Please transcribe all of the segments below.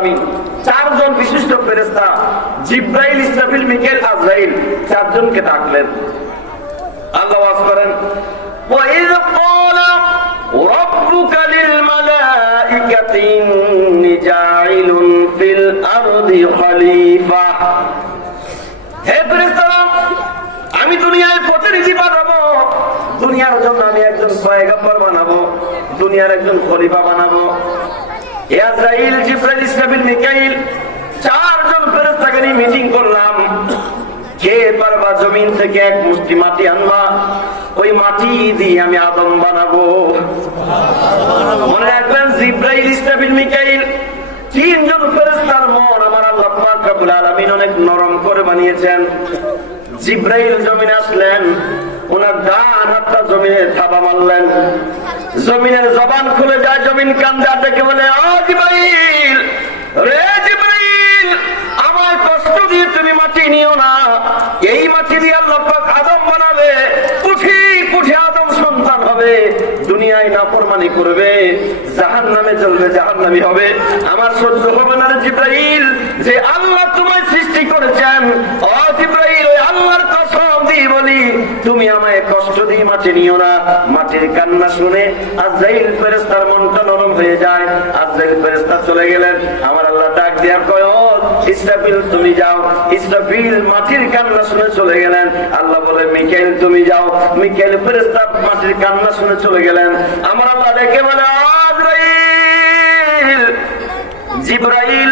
আলামিন চারজন বিশিষ্ট ফেরেশতা জিব্রাইল ইসরাফিল মিকাইল আজরাইল চারজনকে ডাকলেন আল্লাহ ওয়াজ করেন وَإِذْ قَالَ رَبُّكَ لِلْمَلَائِكَةِ إِنِّي جَاعِلٌ فِي الْأَرْضِ خَلِيفَةً হে ফেরেশতারা আমি দুনিয়ায় প্রতিনিধি পাঠাবো দুনিয়ার জন্য আমি একজন পয়গম্বর বানাবো দুনিয়ার একজন খলিফা বানাবো ইয়াজরাইল জিব্রাইল ইসরাফিল মিকাইল, চারজন ফেরেশতাকে নিয়ে মিটিং করলাম। কে পারবা জমিন থেকে এক মুষ্টি মাটি আনবা? ওই মাটি দিয়ে আমি আদম বানাবো। মনে রাখবেন, জিব্রাইল ইসরাফিল মিকাইল, তিনজন ফেরেশতার মন আমার আল্লাহ পাক রব্বুল আলামিন অনেক নরম করে বানিয়েছেন। জিব্রাইল জমিনে আসলেন ওনার ডান হাতটা জমিনে থাবা মারলেন। জমিনের জবান খুলে যায়, জমিন কান্দা, দেখে বলে রে দিয়ে তুমি মাটি নিও না। এই মাটি দিয়ে আল্লাহ বানাবে আদম সন্তান হবে। দুনিয়ায় করবে নামে চলবে নামি হবে। আমার সহ্য যে আল্লাহ তোমায় সৃষ্টি করেছেন। ও জিব্রাইল আল্লাহর কসম দিয়ে বলি তুমি আমায় কষ্ট দিয়ে মাঠে নিও না। মাটির কান্না শুনে আজরাইল ফেরেস্তার মনটা নরম হয়ে যায়। আজরাইল ফেরেস্তা চলে গেলেন। আমার আল্লাহ ডাক দেওয়ার কয় ইসরাফিল, তুমি যাও। ইসরাফিল মাটির কান্না শুনে চলে গেলেন। আল্লাহ বলে, মিকাইল, তুমি যাও। মিকাইল ফেরেস্তা মাটির কান্না শুনে চলে গেলেন। আমার আল্লাহ দেখে বলে আজরাইল! জিব্রাইল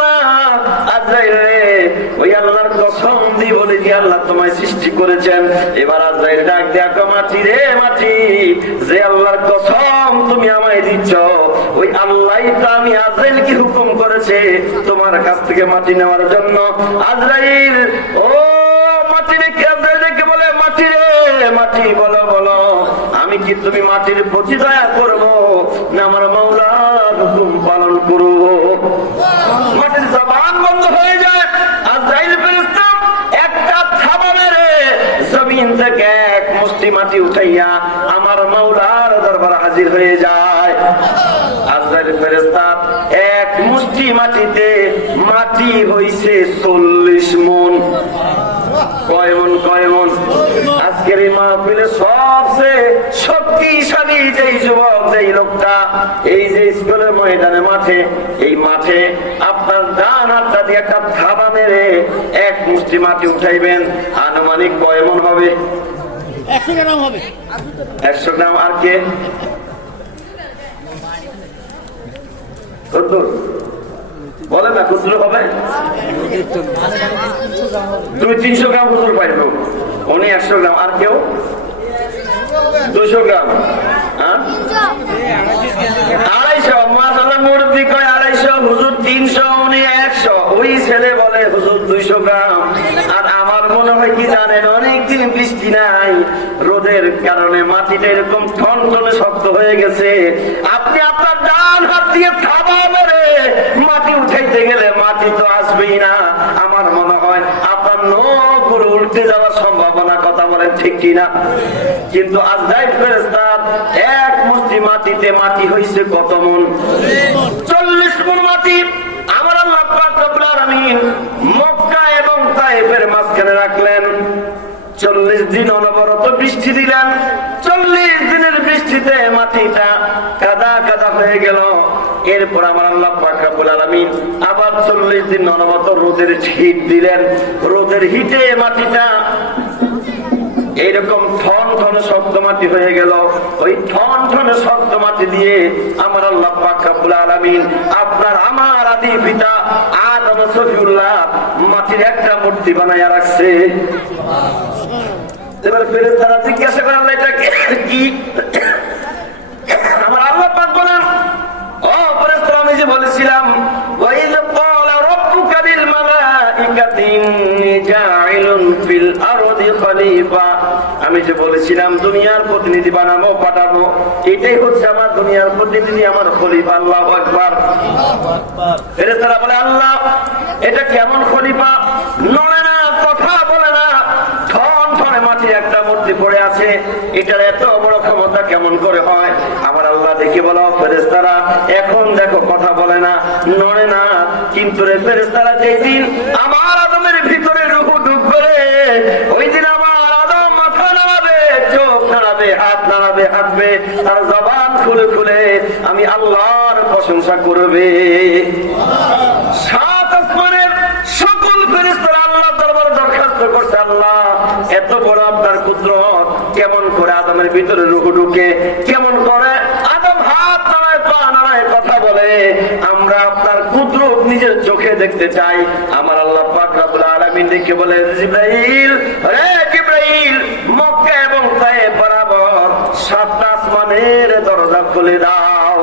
না। রে ওই আল্লাহর কসম দিয়ে বলে যে আল্লাহ তোমায় সৃষ্টি করেছেন। এবার আজরাইল ডাক দেখো মাটি রে, মাটি, যে আল্লাহর কসম তুমি আমায় দিচ্ছ, ওই আল্লাহ তো আমি আজরাইল কি হুকুম করেছে তোমার কাছ থেকে মাটি নেওয়ার জন্য। আজরাইল, ও, মাটি রেখে বলে, মাটি রে, মাটি, বলো বলো, আমি কি তুমি মাটির প্রতি দয়া করব না আমার মাওলার হুকুম পালন করব মাটির জবান বন্ধ হয়ে যায় আজরাইল ফেরেশতা একটা থাবা মেরে জমিন থেকে এক মাটি উঠাইয়া আমার মাওলার দরবার হাজির হয়ে যায়। এক মুষ্টি মাটিতে মাটি হইছে চল্লিশ মন। এই যে স্কুলের ময়দানে মাঠে, এই মাঠে আপনার ডান দিয়ে একটা এক মুষ্টি মাটি উঠাইবেন। আনুমানিক কয়মন হবে? একশো গ্রাম হবে। খুচরো দুই তিনশো গ্রাম হুজুর পাইব। উনি একশো গ্রাম, আর কেউ? দুশো গ্রাম। হ্যাঁ? আড়াইশো মাসালা মুরব্বী কয় আড়াইশো, হুজুর তিনশো, উনি একশো। ওই ছেলে বলে, হুজুর দুইশো গ্রাম। হয় কি জানেন? অনেকদিন বৃষ্টি নাই। রোদের কারণে মাটিটা এরকম ঠন টনে শক্ত হয়ে গেছে। আপনি আপনার ডান হাত দিয়ে থাবা মেরে মাটি উঠাইতে গেলে মাটি তো আসবেই না। আমার মনে হয় আপনার নৌকুর উল্টে যাওয়ার সম্ভাবনা কথা বলেন ঠিক কিনা? কিন্তু আজরাইল ফেরেশতা এক মুষ্টি মাটিতে মাটি হইছে কত মন? চল্লিশ মন মাটি। আমার আল্লাহ রব্বুল আলামিন এবং তায়েফের মাঝখানে রাখলেন। চল্লিশ দিন অনবরত বৃষ্টি দিলেন। চল্লিশ দিনের বৃষ্টিতে মাটিটা কাদা কাদা হয়ে গেল। এরপর আমার আল্লাহ পাক রব্বুল আলামিন আবার চল্লিশ দিন অনবরত রোদের হিট দিলেন। রোদের হিটে মাটিটা এইরকম ঠন ঠন শক্ত মাটি হয়ে গেল। ওই ঠন ঠন শক্ত মাটি দিয়ে আমার আল্লাহ পাক রব্বুল আলামিন আপনার আমার আদি পিতা আদম সফিউল্লাহ মাটির একটা মূর্তি বানাইয়া রাখছে। ফেরত তারা জিজ্ঞাসা এটা কি? আমার আল্লাহ পাক বলেন, ও আমি যে বলেছিলাম ওয়াইল ক্বালা রাব্বুকা মালাইকাতি ইন্নী জাইলুন ওই যে বলেছিলাম, দুনিয়ার প্রতিনিধি বানাবো, পাঠাবো। এটাই হচ্ছে আমার দুনিয়ার প্রতিনিধি, আমার খলিফা, আল্লাহ একবার ফেরেস্তারা বলে, আল্লাহ, এটা কেমন খলিফা? নড়ে না, কথা বলে না। এটার এত ক্ষমতা কেমন করে হয়? আমার আল্লাহ বলো এখন দেখো, কথা বলে না, নড়ে না। কিন্তু রে আমার আদমের ভিতরে রূপ ডুব করে ওই দিন আমার আদম মাথা নাড়াবে চোখ নাড়াবে হাত হাঁটবে তার জবান খুলে খুলে আমি আল্লাহর প্রশংসা করবে। কেমন করে বলে, আমরা আপনার নিজের চোখে দেখতে চাই। আমার আল্লাহ পাক আলামিন দেখে বলে রে জিব্রাইল মক্কা এবং তায়ে বরাবর সাতটা আসমানের খুলে দাও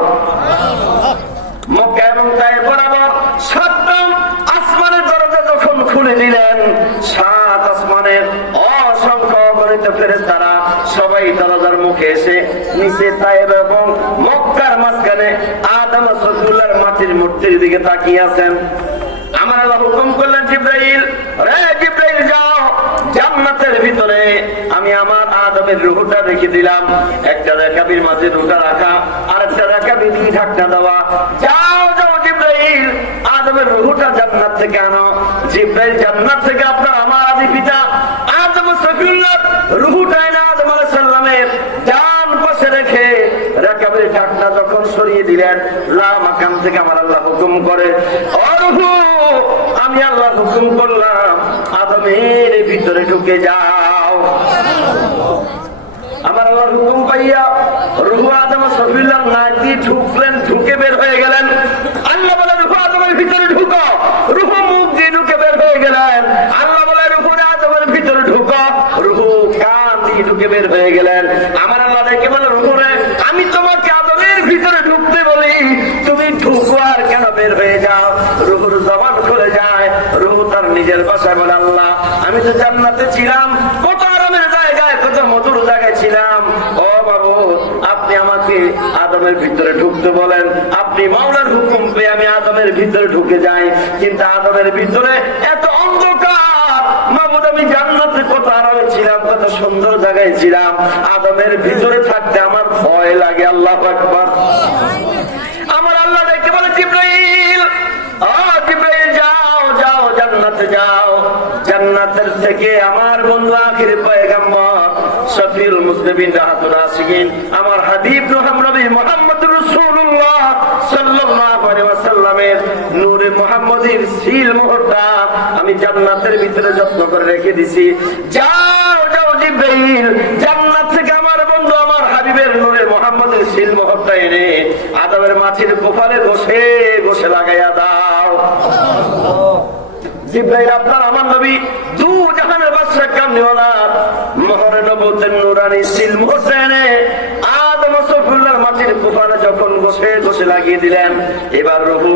সবাই দরজার মুখে এসে নিচে তাইব এবং মক্কার মাঝখানে আদম সফুল্লার মাটির মূর্তির দিকে তাকিয়ে আছেন। আমার হুকুম করলেন, জিব্রাইল, রে ভিতরে আমি আমার আদমের রুহুটা রেখে দিলাম। একটা রেখাবির মাঝে রুটা রাখা আর একটা রেখাবি দুই ঢাকনা দেওয়া। যাও যাও জিব্রাইল, আদমের রুহুটা জান্নাত থেকে আনো। জিব্রাইল জান্নাত থেকে আপনার আমার আদি পিতা আদম সফিউল্লাহ রুহুটা এনে আদম আলাইহিস সালামের ডান পাশে রেখে রেখাবির ঢাকনা যখন সরিয়ে দিলেন, লা মাকাম থেকে আমার আল্লাহ হুকুম করে, ও আমি আল্লাহ হুকুম করলাম, আদমের ভিতরে ঢুকে যাও আমার আল্লাহ হুকুম পাইয়া রুহু আদম সফিল্লাহ নাকি ঢুকলেন, ঢুকে বের হয়ে গেলেন। আল্লাহ বলে, রুহু আদমের ভিতরে ঢুকো। রুহু মুখ দিয়ে ঢুকে বের হয়ে গেলেন। আল্লাহ বলে, রুহু আদমের ভিতরে ঢুকো। রুহু কান দিয়ে ঢুকে বের হয়ে গেলেন। আমার আল্লাহ দেখে বলে, রুহু রে, আমি তোমাকে আদমের ভিতরে ঢুকতে বলি। তুমি ঢুকো আর কেন বের হয়ে যাও? রুহুর জবান খুলে যায়। রুহু তার নিজের বাসায় বলে, আল্লাহ, আমি তো জান্নাতে ছিলাম কত আরামের জায়গায় কত মধুর জায়গায় ছিলাম ও বাবু আপনি আমাকে আদমের ভিতরে ঢুকতে বলেন, আপনি মাওলার হুকুম পেয়ে আমি আদমের ভিতরে ঢুকে যাই। কিন্তু আদমের ভিতরে এত অন্ধকার। আমার জান্নাতের থেকে আমার বন্ধু আখির পয়গাম্বর শফিউল মুসলিমিন রাহাতুল আমার নবী সিল মোহরটা আমি জান্নাতের ভিতরে যত্ন করে রেখে দিছি। যাও যাও জিব্রাইল, জান্নাত থেকে আমার বন্ধু, আমার হাবিবের নূরে মোহাম্মদের সিল মোহরটা এনে আদমের মাছির কোপালে বসে বসে লাগাইয়া দাও। জিব্রাইল, আপনার আমার নবী, দু জাহানের বাদশা কামনিওয়ালার মোহরে নবতের নুরানি সিল মোহরটা এনে আদম সফুল্লার মাটির কোপালে যখন বসে বসে লাগিয়ে দিলেন, এবার রঘু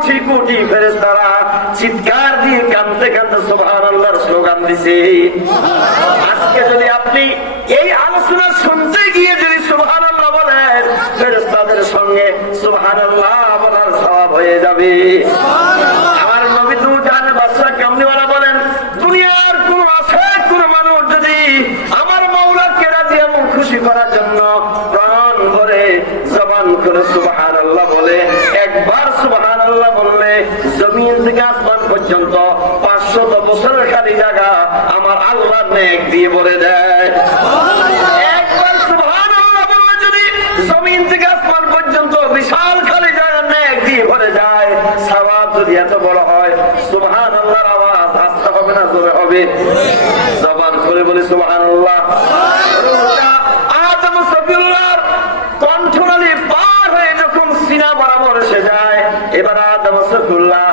কুঠি কুঠি ফেরে তারা চিৎকার দিয়ে কান্দতে কান্দতে সোহান আল্লাহর স্লোগান দিছে। আজকে যদি আপনি এই আলোচনা শুনতে গিয়ে যদি সুবহান আল্লাহ বলেন, ফেরেশতাদের সঙ্গে সুবহান আল্লাহ বলার সওয়াব হয়ে যাবে। আমার নবী দু কামনিওয়ালা বলেন, দুনিয়ার কোন আছে কোন মানুষ যদি আমার মাওলাকে রাজি এবং খুশি করার জন্য প্রাণ ভরে জবান করে সুবহান আল্লাহ বলে একবার সুবহান আল্লাহ বললে জমিন থেকে আসমান পর্যন্ত পাঁচশত বছরের খালি জায়গা আমার আল্লাহ নেক দিয়ে বলে দেয়। যদি জমিন থেকে আসমান পর্যন্ত বিশাল খালি জায়গা নেক দিয়ে ভরে যায় যদি এত বড় হয়, সুবহানাল্লাহর আওয়াজ আসতে হবে না, জোরে হবে। জবান করে বলে, সুবহানাল্লাহ। রুহটা আদম সফিউল্লাহর কণ্ঠনালী পার হয়ে যখন সিনা বরাবর এসে যায় এবার আদম সফিউল্লাহ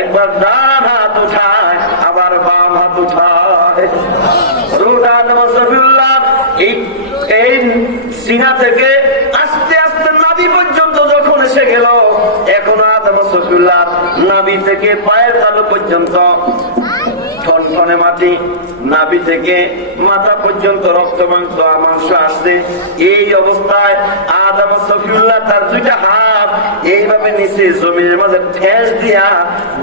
একবার ডান হাত উঠায় আবার বাম হাত উঠায় রুহটা আদম সফিউল্লাহ এই থেকে আস্তে আস্তে নাভি পর্যন্ত যখন এসে গেল, এখন আদম সফিউল্লাহ নাভি থেকে পায়ের তালু পর্যন্ত, ঠনঠনে মাথা পর্যন্ত রক্ত, মাংস আসছে। এই অবস্থায় আদম সফিউল্লাহ তার দুইটা হাত এইভাবে নিচে জমিনের মাঝে ঠেস দিয়া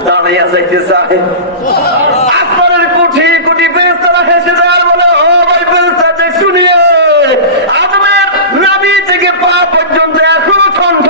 দাঁড়াইয়া যাইতে চায় আসমানের কোটি কোটি ফেরেশতারা হেসে দেয় আর বলে ও ভাই ফেরেশতা দেখ শুনিয়ে আদমের নাভি থেকে পা পর্যন্ত এখনও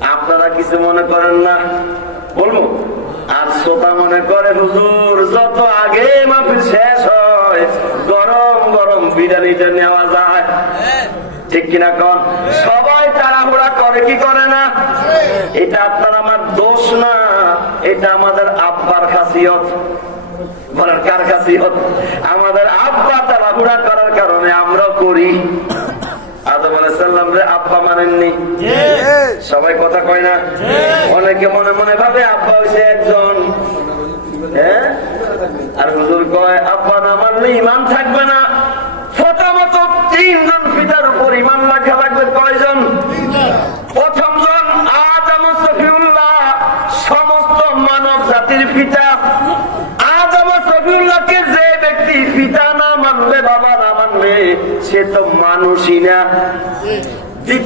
আপনারা কিছু মনে করেন না? বলব? আর শ্রোতা মনে করে, হুজুর, যত আগে মাহফিল শেষ হয়, গরম গরম বিরিয়ানিটা নেওয়া যায়। ঠিক কিনা কন? সবাই তাড়াহুড়া করে, কি করে না? এটা আপনার আমার দোষ না। এটা আমাদের আব্বার খাসিয়ত বলার কার খাসিয়ত আমাদের আব্বা তাড়াহুড়া করার কারণে আমরা করি। আদম আলাইসাল্লাম রে আব্বা মানেননি? সবাই কথা কয় না? অনেকে মনে মনে ভাবে আব্বা হয়েছে একজন হ্যাঁ আর হুজুর কয় আব্বা না মানলে ইমান থাকবে না প্রথমত তিনজন পিতার উপর ইমান রাখা লাগবে কয়জন প্রথম জন আদম সফিউল্লাহ সমস্ত মানব জাতির পিতা আদম সফিউল্লাহকে যে ব্যক্তি পিতা না মানবে বাবা না মানবে সে তো মানুষই না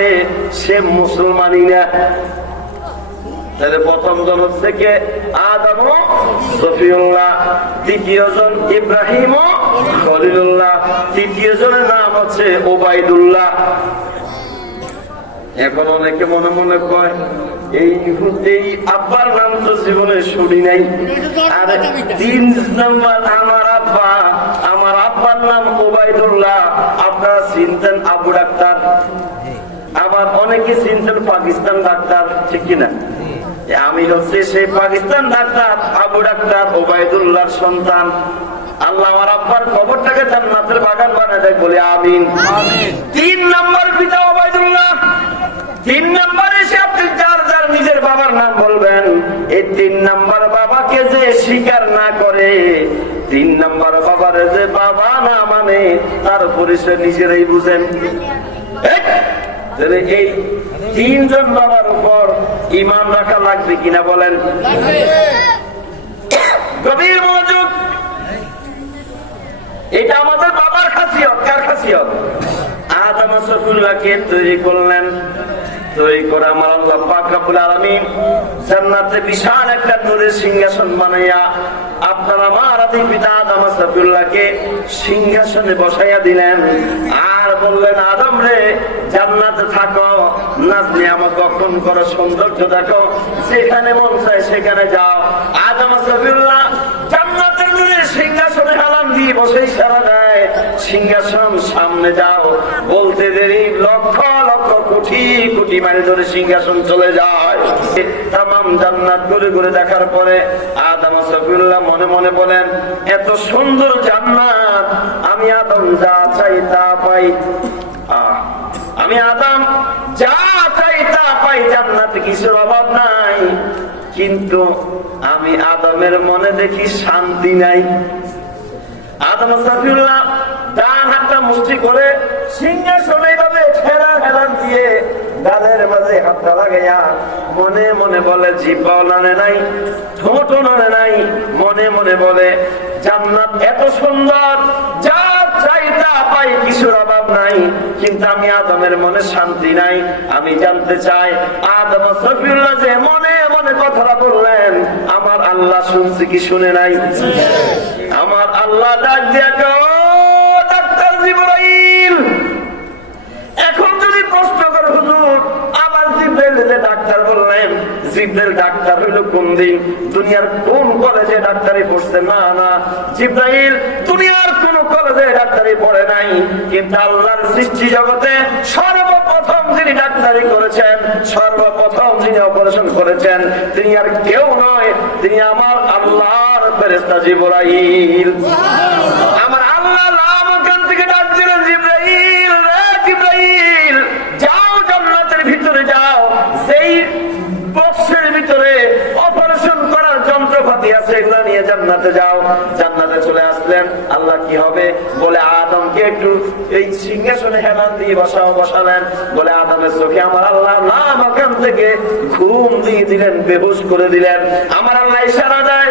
মানবে সে মুসলমানই না প্রথম জন এখন অনেকে মনে মনে কয়, এই আব্বার নাম তো জীবনে শুনি নাই। আর তিন নম্বর আমার আব্বা, আমার আব্বার নাম ওবাইদুল্লাহ আপনারা চিনতেন আবু ডাক্তার? আবার অনেকে চিনতেন পাকিস্তান ডাক্তার ঠিক কিনা? আমি হচ্ছে সেই পাকিস্তান ডাক্তার আবু ডাক্তার ওবায়দুল্লাহর সন্তান। আল্লাহ আমার আব্বার খবরটাকে জান্নাতের বাগান বানায় দেয় বলে আমিন। তিন নম্বর পিতা ওবায়দুল্লাহ। তিন নম্বর এসে আপনি যার যার নিজের বাবার নাম বলবেন এই তিন নম্বর বাবাকে যে স্বীকার না করে তিন নম্বর বাবার যে বাবা না মানে তার পরিচয় নিজেরাই বুঝেন। এই, তিনজন বাবার উপর ইমান রাখা লাগবে কিনা বলেন। গভীর মনোযোগ। এটা আমাদের বাবার খাসিয়ত কার খাসিয়ত? আদম সফুল্লাহকে তৈরি করলেন। সিংহাসনে বসাইয়া দিলেন। আর বললেন, আদম রে, জান্নাতে থাকো নাজনি আমার কখন করো, সৌন্দর্য দেখো, যেখানে মন চায় সেখানে যাও আদম সফুল্লাহ জান্নাতের নূরের সিংহাসনে হালাম বসে সারা দেয় সিংহাসন সামনে যাও। বলতে দেরি, লক্ষ লক্ষ কোটি কোটি মাইল ধরে সিংহাসন চলে যায়। তাম জান্নাত ঘুরে ঘুরে দেখার পরে আদম সফিউল্লাহ মনে মনে বলেন, এত সুন্দর জান্নাত, আমি আদম যা চাই তা পাই। আমি আদম যা চাই তা পাই, জান্নাতে কিছুর অভাব নাই। কিন্তু আমি আদমের মনে দেখি শান্তি নাই। আদম সাফিউল্লাহ ডান হাতটা মুষ্টি করে সিংহাসনে এইভাবে ঠেলা ঠেলা দিয়ে গালের মাঝে হাতটা লাগাইয়া মনে মনে বলে, জিব্বাও নানে নাই, ঠোঁটও নানে নাই। মনে মনে বলে, জান্নাত এত সুন্দর যা অভাব নাই, কিন্তু আমি আদমের মনে শান্তি নাই। আমি জানতে চাই, আদম সফিউল্লাহ যে মনে মনে কথাটা বললেন, আমার আল্লাহ শুনছি কি শুনে নাই? আল্লাহ এখন যদি প্রশ্ন হুজুর, আবার জিব্রাইল যে ডাক্তার বললেন, জিব্রাইল ডাক্তার হইল কোন দিন? দুনিয়ার কোন কলেজে ডাক্তারি পড়ছে? না না। জিব্রাইল দুনিয়ার কোন কলেজে ডাক্তারি পড়ে নাই, কিন্তু আল্লাহর সৃষ্টি জগতে সর্বপ্রথম যিনি ডাক্তারি করেছেন, সর্বপ্রথম যিনি অপারেশন করেছেন, তিনি আর কেউ নয়, তিনি আমার আল্লাহর ফেরেস্তা জিবরাইল। আমার আল্লাহ নাম থেকে ডাক দিলেন, জিব্রাইল রে যাও জান্নাতের ভিতরে যাও। সেই বক্সের ভিতরে অপারেশন করার যন্ত্রপাতি আছে নিয়ে জান্নাতে যাও। জান্নাতে চলে আসলেন। আল্লাহ কি হবে? বলে, আদমকে একটু এই সিংহাসনে হেলান দিয়ে বসাও, বসালেন। বলে, আদমের চোখে আমার আল্লাহ নাম থেকে ঘুম দিয়ে দিলেন, বেহুশ করে দিলেন। আমার আল্লাহ ইশারা দেয়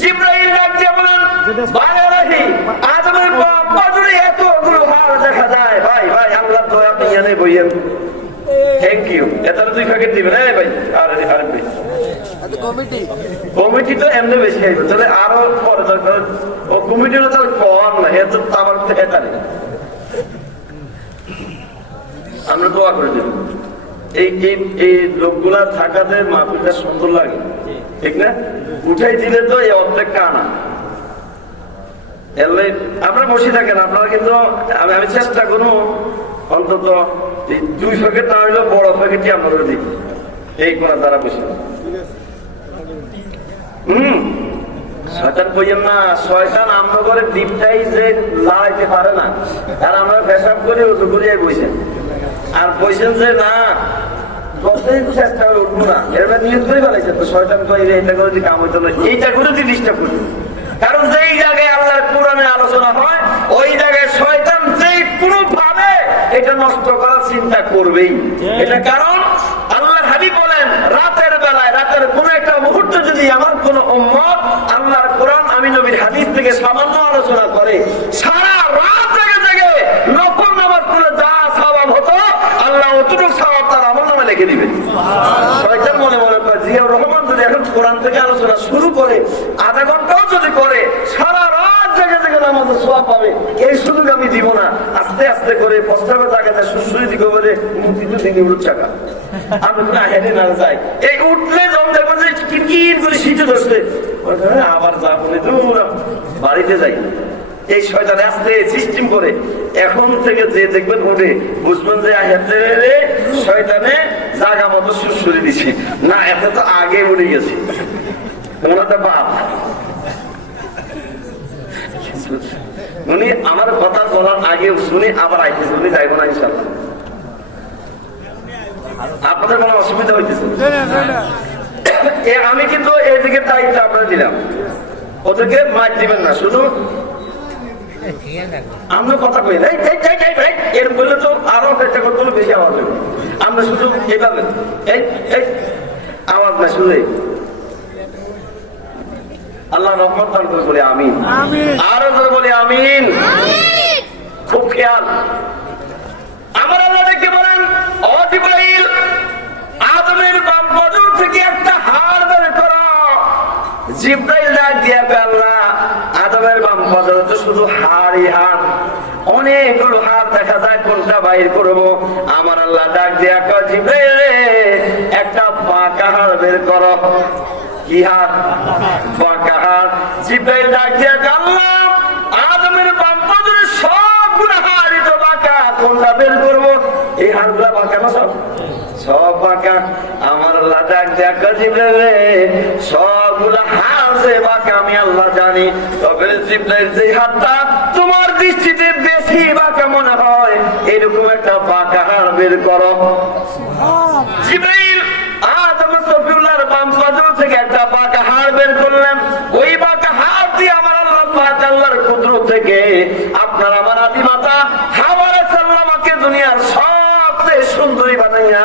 জিব্রাইল ডাক দিয়ে বলেন আদমের বাপ বাজরে এতগুলো হাড় দেখা যায়। ভাই ভাই আল্লাহ তো আপনি এনে বইয়েন। থ্যাংক ইউ এটা দুই প্যাকেট দিবেন হ্যাঁ ভাই আরে আরে ভাই। কমিটি। কমিটি তো এমনি বেশি তাহলে আরও পরে দরকার ও কমিটি তো তার কম না হে আমার দোয়া করে দেব। এই এই লোকগুলা থাকাতে মাহফিলটা সুন্দর লাগে। ঠিক না? উঠাই দিলে তো এই অর্ধেক কানা। আপনারা বসে থাকেন, আপনারা কিন্তু আমি চেষ্টা করব অন্তত দুই প্যাকেট না হইলে বড় প্যাকেটই আমরা দিই এই কোনা তারা বসে। হম। শয়তান না, শয়তান করে দ্বীপটাই যে পারে না। আর আমরা করে বইছেন আর বইছেন যে না কারণ যেই জায়গায় আল্লাহর আলোচনা হয়, ওই জায়গায় শয়তান যেই কোনো ভাবে এটা নষ্ট করার চিন্তা করবেই। এটা কারণ আল্লাহর হাবিব বলেন, রাতের বেলায়, রাতের কোন একটা মুহূর্ত যদি আমার কোন উম্মত আল্লাহর কোরআন আমি নবীর হাদিস থেকে সামান্য আলোচনা করে, সারা রাত জেগে জেগে নকল নামাজ পড়ে যা সওয়াব হতো আল্লাহ অতটুকু সওয়াব আমল দিবে মনে মনে করে রহমান যদি এখন কোরআন থেকে আলোচনা শুরু করে, আধা ঘন্টাও যদি করে, সারা রাত জেগে জেগে নামাজের সোয়াব পাবে। এই সুযোগ আমি দিব না। আস্তে আস্তে করে প্রস্তাবে জায়গাতে সুশ্রী দিকে বলে মুক্তি দিনে চাকা। হেঁটে না, যাই। এই উঠলে যে কিরকির করে শীতে ধরছে। আবার যা বলে দূর বাড়িতে যাই। এই শয়তান আস্তে সিস্টেম করে। এখন থেকে যে দেখবেন উঠে, বুঝবেন যে শয়তানে জাগা মতো সুশ্রী দিছে। না এত তো আগে উঠে গেছে। ওনাটা বাপ। উনি আমার কথা বলার আগে শুনে আবার আইতেছে উনি যাইব না ইনশাল্লাহ। আপনাদের কোনো অসুবিধা হইতেছে? আমি কিন্তু এদিকে দায়িত্ব আপনার দিলাম। ওদেরকে মাছ দিবেন না শুধু আমরা কথা কই এই, এই, এই, এই, এই, এরকম বললে তো আরও চেষ্টা করতে হলে বেশি আওয়াজ হবে। আমরা শুধু এইভাবে এই এই আওয়াজ না এই। আল্লাহ রহমত দান করে বলি আমিন। আরও করে বলি আমিন। খুব খেয়াল। আমার আল্লাহ দেখে বলেন ও জিব্রাইল আদমের বাপ বদর থেকে একটা হার বের করো। জিব্রাইল ডাক দিয়া আল্লাহ আদমের বাম বদর তো শুধু হাড়ই হাড়। অনেকগুলো হার দেখা যায় কোনটা বাইর করব? আমার আল্লাহ ডাক দিয়া রে, একটা বাঁকা হাড় বের করো। কি হাত বাঁকা হাত জিব্রাইল ডাক দিয়ে আল্লাহ আদমের বাম পাজরের সবগুলো হাড়ই তো বাঁকা কোনটা বের করব? এই হাড়গুলা বাঁকা না সব? সব বাঁকা। আল্লাহ ডাক দেখা হাতটা তোমার দৃষ্টিতে বেশি বাঁকা মনে হয়, এরকম একটা বাঁকা হাড় বের করো। পাজর থেকে একটা বাঁকা হাড় বের করলেন। ওই বাঁকা হাড় দিয়ে আমার আল্লাহ থেকে আপনার আমার আদি মাতা হাওয়া আলাইহিস সালামকে দুনিয়ার সবচেয়ে সুন্দরী বানাইয়া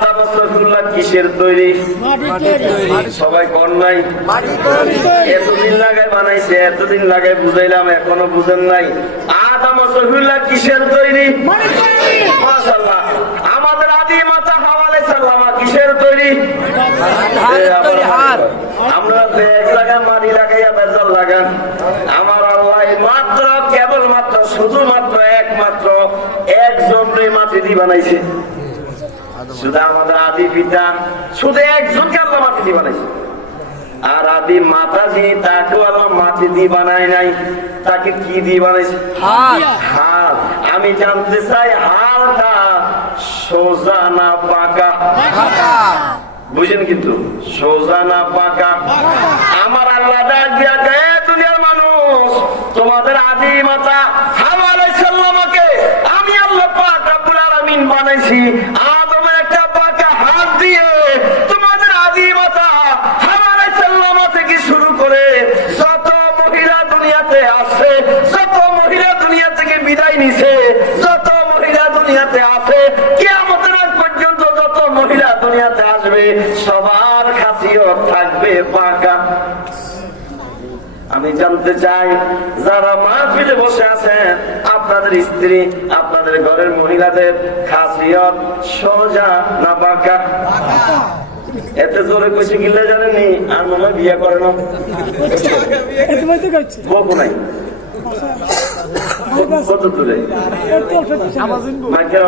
আট কিসের তৈরি? সবাই কর নাই? এতদিন লাগায় বানাইছে এতদিন লাগায় বুঝাইলাম এখনও বুঝেন নাই। আট আবস্তাফুল্লাহ কিসের তৈরি? মাশাআল্লাহ। আমাদের আদি মাতা হাওয়ালে সাল্লামা কিসের তৈরি? আমরা ব্যাগ লাগান মাটি লাগাইয়া বেজাল লাগান আমার আল্লাহ মাত্র কেবল মাত্র শুধুমাত্র একমাত্র একজন মাটি দিয়ে বানাইছে। শুধু আমাদের আদি পিতা শুধু একজনকে আল্লাহ মাটি দিয়ে বানাইছে। আর আদি মাতা যিনি তাকেও আল্লাহ মাটি দিয়ে বানায় নাই তাকে কি দিয়ে বানাইছে? হাল আমি জানতে চাই হালটা সোজা না পাকা? বুঝেন কিন্তু সোজা না পাকা? আমার আল্লাহ ডাক দিয়া দুনিয়ার মানুষ তোমাদের আদি মাতা হাওয়া আলাইহিস আমি আল্লাহ পাক রব্বুল আলামিন বানাইছি আদমের একটা পাকা হাত দিয়ে আমি জানতে চাই, যারা মাহফিলে বসে আছেন, আপনাদের স্ত্রী, আপনাদের ঘরের মহিলাদের খাসিয়ত সোজা না বাঁকা এতে জোরে কইছে গিলে জানেনি আর বিয়ে করে না। বকু নাই। কত দূরে? মাইকের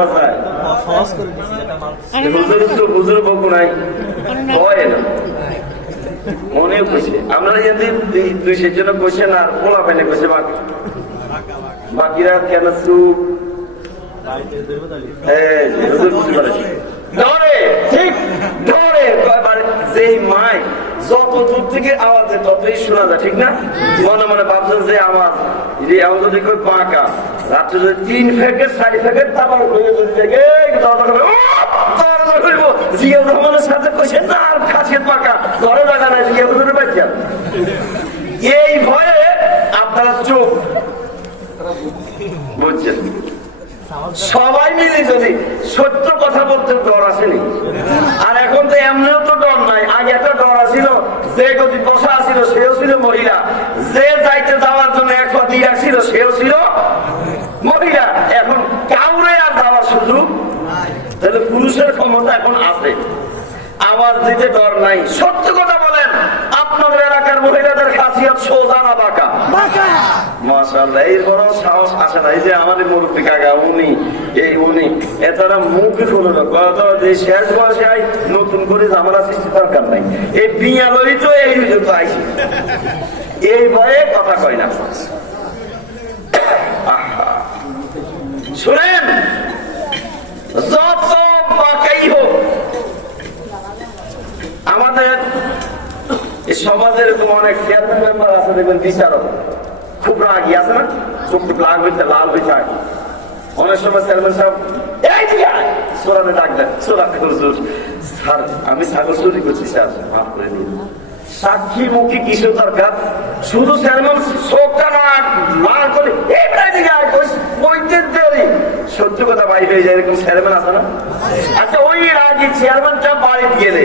নাই, হয় না। মনে খুশি আমরা যদি দুই- সেজন্য কোশ্চেন আর পোলা পাইলে কোশ্চে বাকি। বাকিরা কেন এই হুজুর বুঝতে পারেছে। ধরে, ঠিক ধরে যেই মাই যত দূর থেকে আওয়াজ ততই শোনা যায়, ঠিক না? মনে মনে ভাবছেন যে আওয়াজ তারপর হয়ে যদি। জিয়াউর রহমানের না, আর খাসিয়ত পাকা। ঘরে লাগা নাই, জিয়া হুজুরের বাচ্চা এই ভয়ে আপনারা চুপ। বুঝছেন? সবাই মিলে যদি সত্য কথা বলতে ডর আসেনি। আর এখন তো এমনিও তো ডর নাই। আগে একটা ডর আসিল, যে গতি বসা আসিল, সেও ছিল মহিলা। যে যাইতে যাওয়ার জন্য এক পা দিয়ে আসছিল সেও ছিল মহিলা। এখন কাউরে আর যাওয়ার সুযোগ তাহলে পুরুষের ক্ষমতা এখন আছে। আওয়াজ দিতে ডর নাই। সত্য কথা বলেন। আপনাদের এলাকার মহিলাদের খাসিয়ত সোজা না বাঁকা? মাশাআল্লাহ এই বড় সাহস আসে না। এই যে আমাদের মুরব্বী কাকা উনি এই উনি এছাড়া মুখে শুনে না। কথা যে শেষ বয়সে আই নতুন করে ঝামেলা সৃষ্টি দরকার নাই। এই বিয়া লই তো এই যুগ আইছি। এই ভয়ে কথা কয় না। আহা। শুনেন যত বাঁকাই হোক আমাদের এই সমাজের এরকম অনেক চেয়ারম্যান মেম্বার আছে, দেখবেন বিচারক। খুব আছে না? চোখ লাল হইতে লাল হয়ে যায় অনেক সময় চেয়ারম্যান সাহেব, এই স্যার স্যার। করে সাক্ষী মুখী কিছু দরকার? শুধু চেয়ারম্যান চোখটা না, লাল করে আয় সত্যি কথা বাইর হয়ে যায়, এরকম চেয়ারম্যান আছে না? আচ্ছা ওই রাগি চেয়ারম্যানটা বাড়ি গেলে।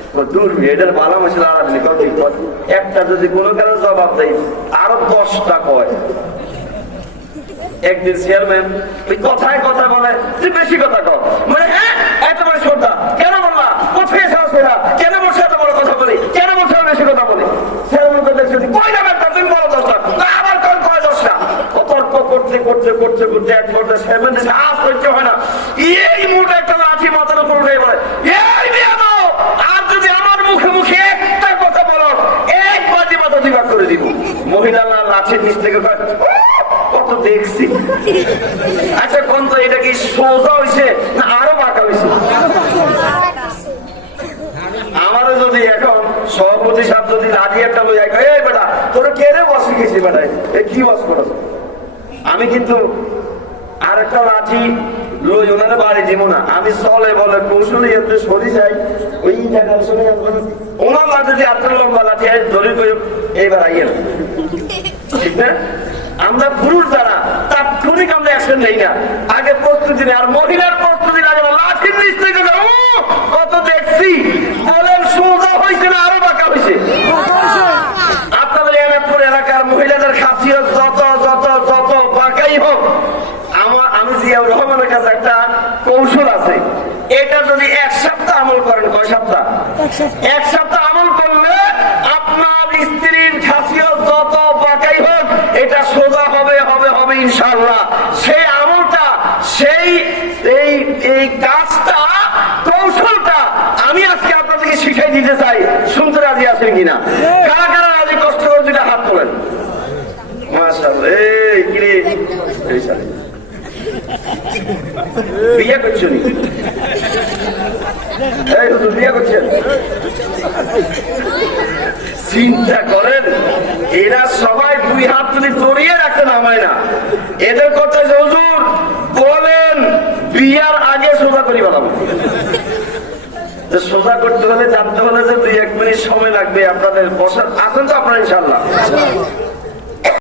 একটা যদি কোনো জবাব দেয়, আরও দশটা কয়। একদিন চেয়ারম্যান কথায় কথা বলে, তুই বেশি কথা হ্যাঁ এত কেন বললা? কোথায় সাহস কেন বলছে এত বড় কথা বলি? কেন আমি বেশি কথা বলি? করতে এই মুহূর্তে একটা লাঠি মাথার উপর উঠে বলে এই বিয়ানো আর যদি আমার মুখে মুখে একটা কথা বলো এক বাজি মাথা দিবাক করে দিব। মহিলা লাঠির নিচ থেকে কত দেখছি। আচ্ছা এটা কি সোজা হয়েছে না আরও বাঁকা হয়েছে আমারও যদি এখন সভাপতি সাহেব যদি লাঠি একটা বেটা, তোর কে রে বস গেছি বেটা এ কি বস করছ আমি কিন্তু আর একটা লাঠি লই ওনারে বাড়ি দিব না। আমি চলে বলে কৌশলে এতে সরি যাই। ওই জায়গা শুনে ওনার লাঠি দিয়ে আটটা লম্বা লাঠি ধরে কই এইবার আইয়েন ঠিক না? আমরা পুরুষ যারা তাৎক্ষণিক আমরা অ্যাকশন নেই না। আগে প্রস্তুতি নেই আর মহিলার প্রস্তুতি না লাঠির নিচ "ও, কত দেখছি বলেন সোজা হয়েছে না আরও বাঁকা হয়েছে আপনাদের এনাদপুর এলাকার মহিলাদের খাসিয়ত যত যত যত বাঁকাই হোক আমার আমি জিয়াউর রহমানের কাছে একটা কৌশল আছে। এটা যদি এক সপ্তাহ আমল করেন কয় সপ্তাহ আমল করলে আপনার স্ত্রীর খাসিয়ত যত বাঁকাই হোক এটা সোজা হবে হবে হবে ইনশাল্লাহ সেই আমলটা সেই এই এই কাজটা কৌশলটা আমি আজকে আপনাদেরকে শিখাই দিতে চাই শুনতে রাজি আছেন কিনা কারা কারা রাজি কষ্ট করে দুটা হাত তোলেন মাশাআল্লাহ এই কি রে? এই সালে। বিয়ে করছ বিয়ে করছেন চিন্তা করেন, এরা সবাই দুই হাত যদি জড়িয়ে রাখতে নামায় না। এদের কথা যে হুজুর, বলেন, বিয়ার আগে সোজা করি বলাবো। যে সোজা করতে হলে জানতে হলে যে দুই এক মিনিট সময় লাগবে আপনাদের, বসার। আছেন তো আপনারা ইনশাল্লাহ